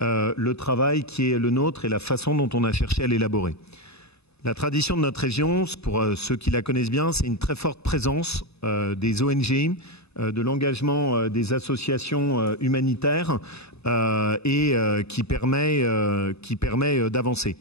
le travail qui est le nôtre et la façon dont on a cherché à l'élaborer. La tradition de notre région, pour ceux qui la connaissent bien, c'est une très forte présence des ONG, de l'engagement des associations humanitaires et qui permet d'avancer.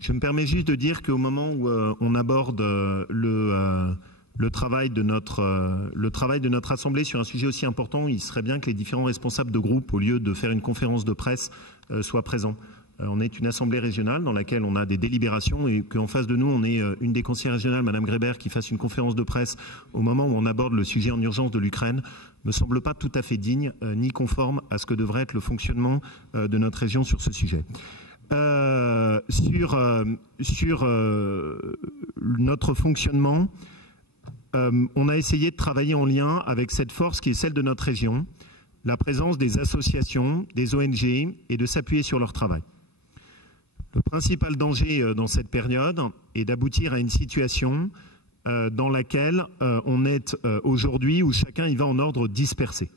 Je me permets juste de dire qu'au moment où on aborde le travail de notre assemblée sur un sujet aussi important, il serait bien que les différents responsables de groupe, au lieu de faire une conférence de presse, soient présents. On est une assemblée régionale dans laquelle on a des délibérations et qu'en face de nous, on est une des conseillères régionales, Madame Grébert, qui fasse une conférence de presse au moment où on aborde le sujet en urgence de l'Ukraine, me semble pas tout à fait digne ni conforme à ce que devrait être le fonctionnement de notre région sur ce sujet. Sur notre fonctionnement, on a essayé de travailler en lien avec cette force qui est celle de notre région, la présence des associations, des ONG et de s'appuyer sur leur travail. Le principal danger dans cette période est d'aboutir à une situation dans laquelle on est aujourd'hui où chacun y va en ordre dispersé.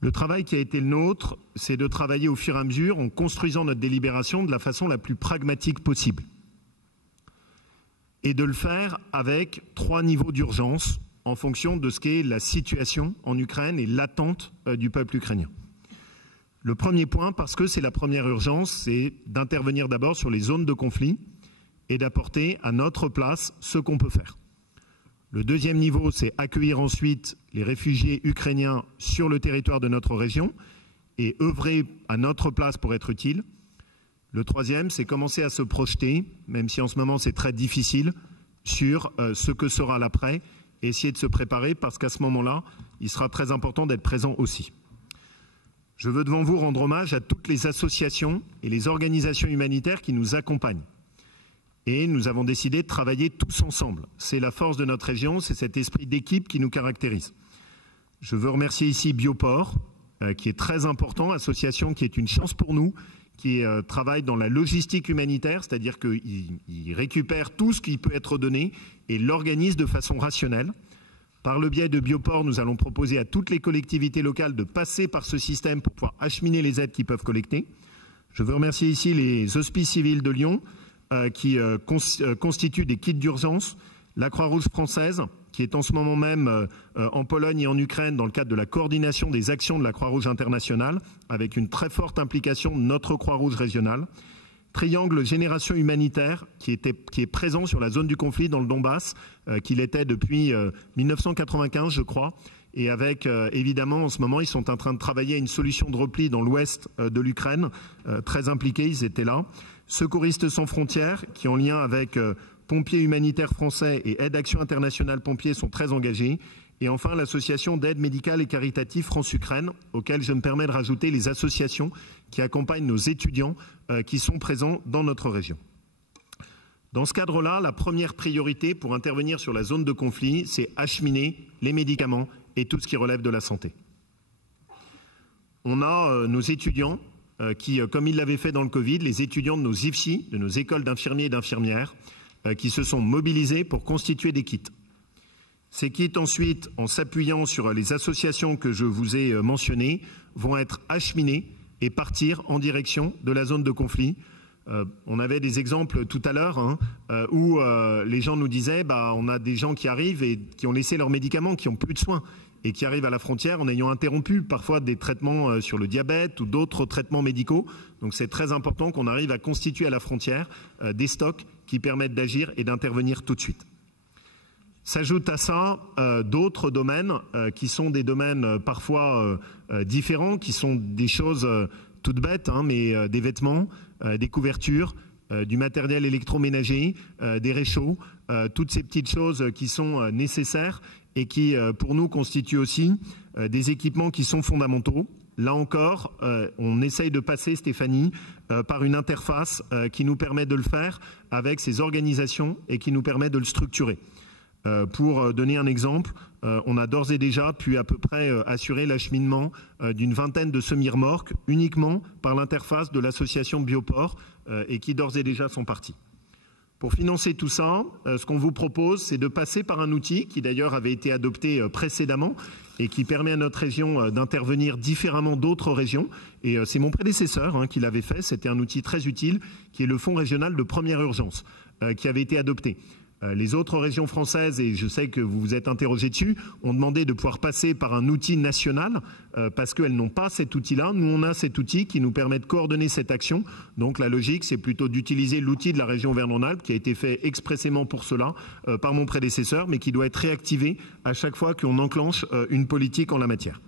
Le travail qui a été le nôtre, c'est de travailler au fur et à mesure en construisant notre délibération de la façon la plus pragmatique possible. Et de le faire avec 3 niveaux d'urgence en fonction de ce qu'est la situation en Ukraine et l'attente du peuple ukrainien. Le premier point, parce que c'est la première urgence, c'est d'intervenir d'abord sur les zones de conflit et d'apporter à notre place ce qu'on peut faire. Le deuxième niveau, c'est accueillir ensuite les réfugiés ukrainiens sur le territoire de notre région et œuvrer à notre place pour être utile. Le troisième, c'est commencer à se projeter, même si en ce moment c'est très difficile, sur ce que sera l'après et essayer de se préparer parce qu'à ce moment-là, il sera très important d'être présent aussi. Je veux devant vous rendre hommage à toutes les associations et les organisations humanitaires qui nous accompagnent. Et nous avons décidé de travailler tous ensemble. C'est la force de notre région, c'est cet esprit d'équipe qui nous caractérise. Je veux remercier ici Bioport, qui est très important, association qui est une chance pour nous, qui travaille dans la logistique humanitaire, c'est-à-dire qu'il récupère tout ce qui peut être donné et l'organise de façon rationnelle. Par le biais de Bioport, nous allons proposer à toutes les collectivités locales de passer par ce système pour pouvoir acheminer les aides qu'ils peuvent collecter. Je veux remercier ici les Hospices civils de Lyon qui constituent des kits d'urgence, la Croix-Rouge française qui est en ce moment même en Pologne et en Ukraine dans le cadre de la coordination des actions de la Croix-Rouge internationale avec une très forte implication de notre Croix-Rouge régionale. Triangle Génération Humanitaire qui est présent sur la zone du conflit dans le Donbass, qu'il était depuis 1995 je crois, et avec évidemment en ce moment ils sont en train de travailler à une solution de repli dans l'ouest de l'Ukraine, très impliqués, ils étaient là. Secouristes sans frontières qui en lien avec Pompiers humanitaires français et Aide Action Internationale Pompiers sont très engagés. Et enfin, l'association d'aide médicale et caritative France-Ukraine, auquel je me permets de rajouter les associations qui accompagnent nos étudiants qui sont présents dans notre région. Dans ce cadre-là, la première priorité pour intervenir sur la zone de conflit, c'est acheminer les médicaments et tout ce qui relève de la santé. On a nos étudiants qui, comme ils l'avaient fait dans le Covid, les étudiants de nos IFSI, de nos écoles d'infirmiers et d'infirmières, qui se sont mobilisés pour constituer des kits. Ces kits, ensuite, en s'appuyant sur les associations que je vous ai mentionnées, vont être acheminés et partir en direction de la zone de conflit. On avait des exemples tout à l'heure où les gens nous disaient on a des gens qui arrivent et qui ont laissé leurs médicaments, qui n'ont plus de soins et qui arrivent à la frontière en ayant interrompu parfois des traitements sur le diabète ou d'autres traitements médicaux. Donc c'est très important qu'on arrive à constituer à la frontière des stocks qui permettent d'agir et d'intervenir tout de suite. S'ajoutent à ça d'autres domaines qui sont des domaines parfois différents, qui sont des choses toutes bêtes, mais des vêtements, des couvertures, du matériel électroménager, des réchauds, toutes ces petites choses qui sont nécessaires et qui, pour nous, constituent aussi des équipements qui sont fondamentaux. Là encore, on essaye de passer, Stéphanie, par une interface qui nous permet de le faire avec ces organisations et qui nous permet de le structurer. Pour donner un exemple, on a d'ores et déjà pu à peu près assurer l'acheminement d'une vingtaine de semi-remorques uniquement par l'interface de l'association Bioport et qui d'ores et déjà sont partis. Pour financer tout ça, ce qu'on vous propose, c'est de passer par un outil qui d'ailleurs avait été adopté précédemment et qui permet à notre région d'intervenir différemment d'autres régions. Et c'est mon prédécesseur qui l'avait fait. C'était un outil très utile qui est le Fonds régional de première urgence qui avait été adopté. Les autres régions françaises, et je sais que vous vous êtes interrogé dessus, ont demandé de pouvoir passer par un outil national parce qu'elles n'ont pas cet outil-là. Nous, on a cet outil qui nous permet de coordonner cette action. Donc la logique, c'est plutôt d'utiliser l'outil de la région Auvergne-Rhône-Alpes qui a été fait expressément pour cela par mon prédécesseur, mais qui doit être réactivé à chaque fois qu'on enclenche une politique en la matière.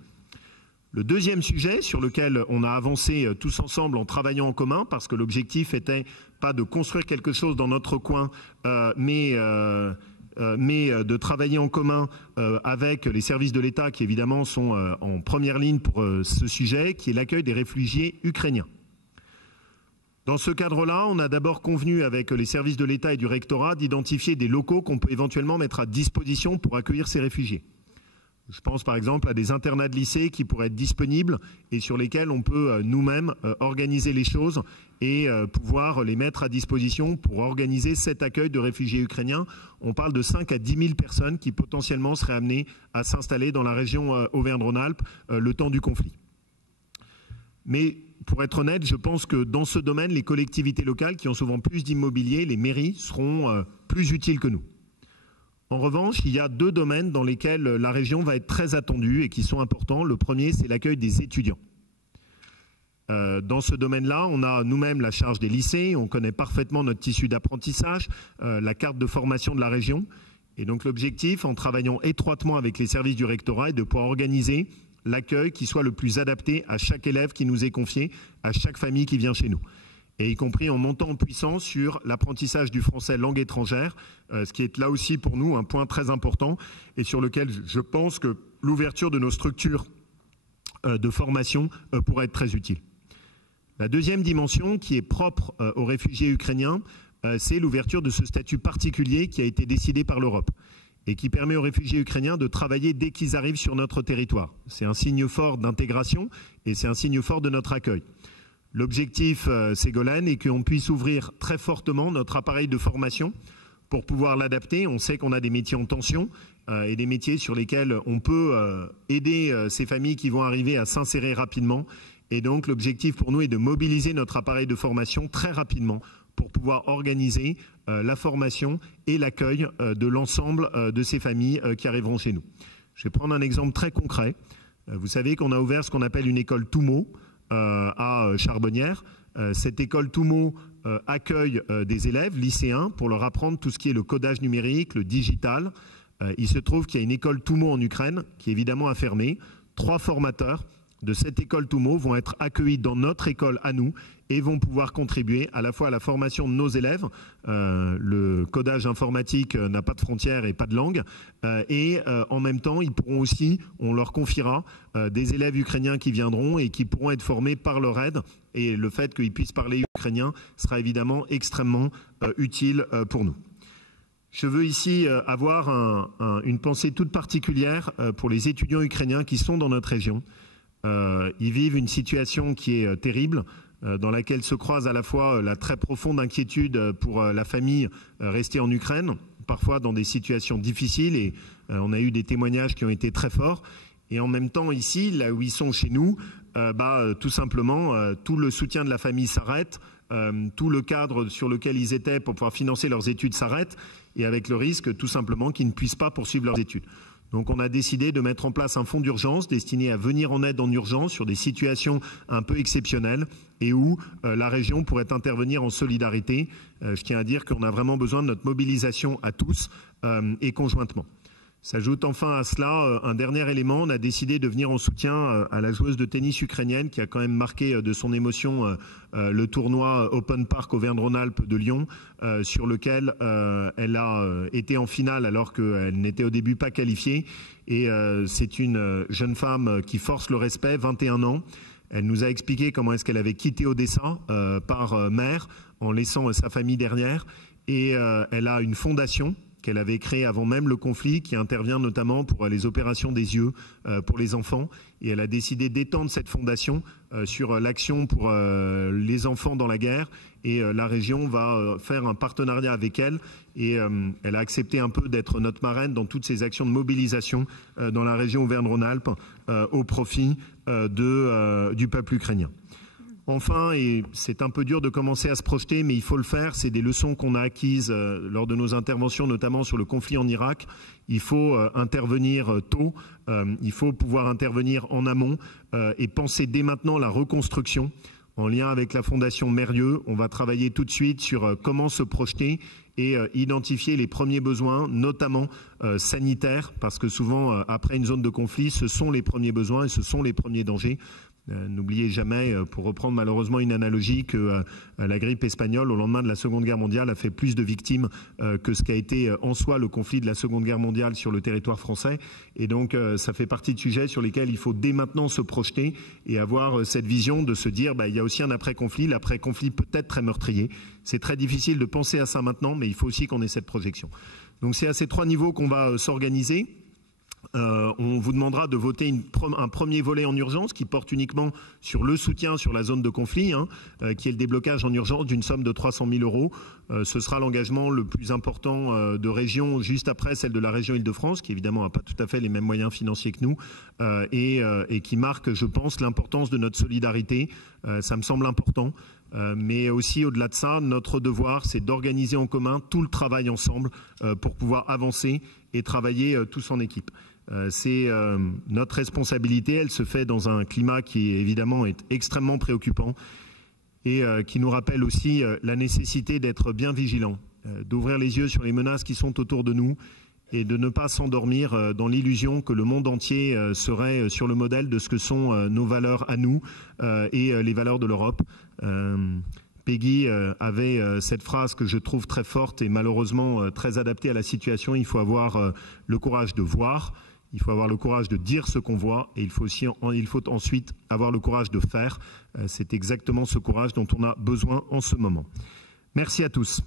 Le deuxième sujet sur lequel on a avancé tous ensemble en travaillant en commun, parce que l'objectif était pas de construire quelque chose dans notre coin, mais de travailler en commun avec les services de l'État qui évidemment sont en première ligne pour ce sujet, qui est l'accueil des réfugiés ukrainiens. Dans ce cadre-là, on a d'abord convenu avec les services de l'État et du rectorat d'identifier des locaux qu'on peut éventuellement mettre à disposition pour accueillir ces réfugiés. Je pense par exemple à des internats de lycée qui pourraient être disponibles et sur lesquels on peut nous-mêmes organiser les choses et pouvoir les mettre à disposition pour organiser cet accueil de réfugiés ukrainiens. On parle de 5 à 10 000 personnes qui potentiellement seraient amenées à s'installer dans la région Auvergne-Rhône-Alpes le temps du conflit. Mais pour être honnête, je pense que dans ce domaine, les collectivités locales qui ont souvent plus d'immobilier, les mairies, seront plus utiles que nous. En revanche, il y a deux domaines dans lesquels la région va être très attendue et qui sont importants. Le premier, c'est l'accueil des étudiants. Dans ce domaine-là, on a nous-mêmes la charge des lycées, on connaît parfaitement notre tissu d'apprentissage, la carte de formation de la région. Et donc l'objectif, en travaillant étroitement avec les services du rectorat, est de pouvoir organiser l'accueil qui soit le plus adapté à chaque élève qui nous est confié, à chaque famille qui vient chez nous. Et y compris en montant en puissance sur l'apprentissage du français langue étrangère, ce qui est là aussi pour nous un point très important et sur lequel je pense que l'ouverture de nos structures de formation pourrait être très utile. La deuxième dimension qui est propre aux réfugiés ukrainiens, c'est l'ouverture de ce statut particulier qui a été décidé par l'Europe et qui permet aux réfugiés ukrainiens de travailler dès qu'ils arrivent sur notre territoire. C'est un signe fort d'intégration et c'est un signe fort de notre accueil. L'objectif, Ségolène, est qu'on puisse ouvrir très fortement notre appareil de formation pour pouvoir l'adapter. On sait qu'on a des métiers en tension et des métiers sur lesquels on peut aider ces familles qui vont arriver à s'insérer rapidement. Et donc l'objectif pour nous est de mobiliser notre appareil de formation très rapidement pour pouvoir organiser la formation et l'accueil de l'ensemble de ces familles qui arriveront chez nous. Je vais prendre un exemple très concret. Vous savez qu'on a ouvert ce qu'on appelle une école Toumo à Charbonnières. Cette école Toumo accueille des élèves lycéens pour leur apprendre tout ce qui est le codage numérique, le digital. Il se trouve qu'il y a une école Toumo en Ukraine qui évidemment a fermé. 3 formateurs de cette école Toumo vont être accueillis dans notre école à nous et vont pouvoir contribuer à la fois à la formation de nos élèves. Le codage informatique n'a pas de frontières et pas de langue. Et en même temps, ils pourront aussi, on leur confiera, des élèves ukrainiens qui viendront et qui pourront être formés par leur aide. Et le fait qu'ils puissent parler ukrainien sera évidemment extrêmement utile pour nous. Je veux ici avoir une pensée toute particulière pour les étudiants ukrainiens qui sont dans notre région. Ils vivent une situation qui est terrible, dans laquelle se croise à la fois la très profonde inquiétude pour la famille restée en Ukraine, parfois dans des situations difficiles, et on a eu des témoignages qui ont été très forts. Et en même temps, ici, là où ils sont chez nous, tout simplement, tout le soutien de la famille s'arrête, tout le cadre sur lequel ils étaient pour pouvoir financer leurs études s'arrête, et avec le risque tout simplement qu'ils ne puissent pas poursuivre leurs études. Donc on a décidé de mettre en place un fonds d'urgence destiné à venir en aide en urgence sur des situations un peu exceptionnelles et où la région pourrait intervenir en solidarité. Je tiens à dire qu'on a vraiment besoin de notre mobilisation à tous et conjointement. S'ajoute enfin à cela un dernier élément. On a décidé de venir en soutien à la joueuse de tennis ukrainienne qui a quand même marqué de son émotion le tournoi Open Park Auvergne-Rhône-Alpes de Lyon, sur lequel elle a été en finale alors qu'elle n'était au début pas qualifiée. Et c'est une jeune femme qui force le respect, 21 ans. Elle nous a expliqué comment est-ce qu'elle avait quitté Odessa par mer en laissant sa famille derrière. Et elle a une fondation qu'elle avait créée avant même le conflit, qui intervient notamment pour les opérations des yeux pour les enfants. Et elle a décidé d'étendre cette fondation sur l'action pour les enfants dans la guerre. Et la région va faire un partenariat avec elle. Et elle a accepté un peu d'être notre marraine dans toutes ces actions de mobilisation dans la région Auvergne-Rhône-Alpes au profit du peuple ukrainien. Enfin, et c'est un peu dur de commencer à se projeter, mais il faut le faire, c'est des leçons qu'on a acquises lors de nos interventions, notamment sur le conflit en Irak. Il faut intervenir tôt, il faut pouvoir intervenir en amont et penser dès maintenant la reconstruction. En lien avec la Fondation Mérieux, on va travailler tout de suite sur comment se projeter et identifier les premiers besoins, notamment sanitaires, parce que souvent, après une zone de conflit, ce sont les premiers besoins et ce sont les premiers dangers. N'oubliez jamais, pour reprendre malheureusement une analogie, que la grippe espagnole, au lendemain de la Seconde Guerre mondiale, a fait plus de victimes que ce qu'a été en soi le conflit de la Seconde Guerre mondiale sur le territoire français. Et donc, ça fait partie de sujets sur lesquels il faut dès maintenant se projeter et avoir cette vision de se dire il y a aussi un après-conflit. L'après-conflit peut être très meurtrier. C'est très difficile de penser à ça maintenant, mais il faut aussi qu'on ait cette projection. Donc, c'est à ces 3 niveaux qu'on va s'organiser. On vous demandera de voter un premier volet en urgence qui porte uniquement sur le soutien sur la zone de conflit, qui est le déblocage en urgence d'une somme de 300 000 €. Ce sera l'engagement le plus important de région, juste après celle de la région Île-de-France, qui évidemment n'a pas tout à fait les mêmes moyens financiers que nous, et qui marque, je pense, l'importance de notre solidarité. Ça me semble important. Mais aussi, au-delà de ça, notre devoir, c'est d'organiser en commun tout le travail ensemble pour pouvoir avancer et travailler tous en équipe. C'est notre responsabilité, elle se fait dans un climat qui évidemment est extrêmement préoccupant et qui nous rappelle aussi la nécessité d'être bien vigilants, d'ouvrir les yeux sur les menaces qui sont autour de nous et de ne pas s'endormir dans l'illusion que le monde entier serait sur le modèle de ce que sont nos valeurs à nous et les valeurs de l'Europe. Peggy avait cette phrase que je trouve très forte et malheureusement très adaptée à la situation. Il faut avoir le courage de voir, il faut avoir le courage de dire ce qu'on voit et il faut ensuite avoir le courage de faire. C'est exactement ce courage dont on a besoin en ce moment. Merci à tous.